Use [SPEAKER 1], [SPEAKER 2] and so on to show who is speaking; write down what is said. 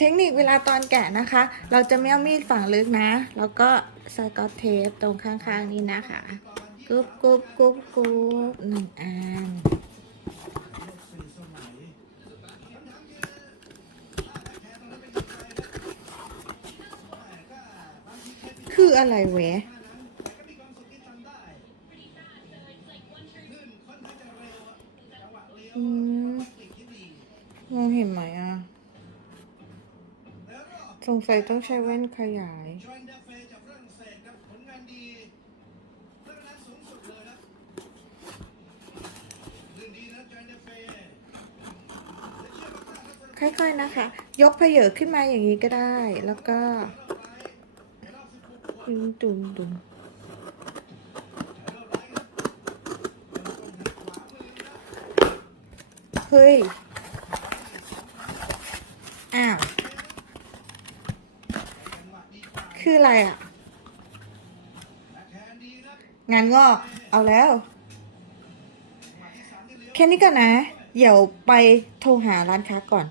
[SPEAKER 1] เทคนิคเวลาตอนแกะนะคะ เราจะไม่เอามีดฝังลึกนะ แล้วก็สกอตเทปตรงข้างๆนี้นะคะกรุ๊บกรุ๊บกรุ๊บกรุ๊บหนึ่งอันคืออะไรเวะอืมมองเห็นไหมอะ สงสัยต้องใช้แว่นขยาย ค่อยๆนะคะ ยกเพเยอขึ้นมาอย่างนี้ก็ได้ แล้วก็ดุมดุมดุมเฮ้ย อ้าว คืออะไรอะ งานงอกเอาแล้ว แค่นี้ก่อนนะ เดี๋ยวไปโทรหาร้านค้าก่อน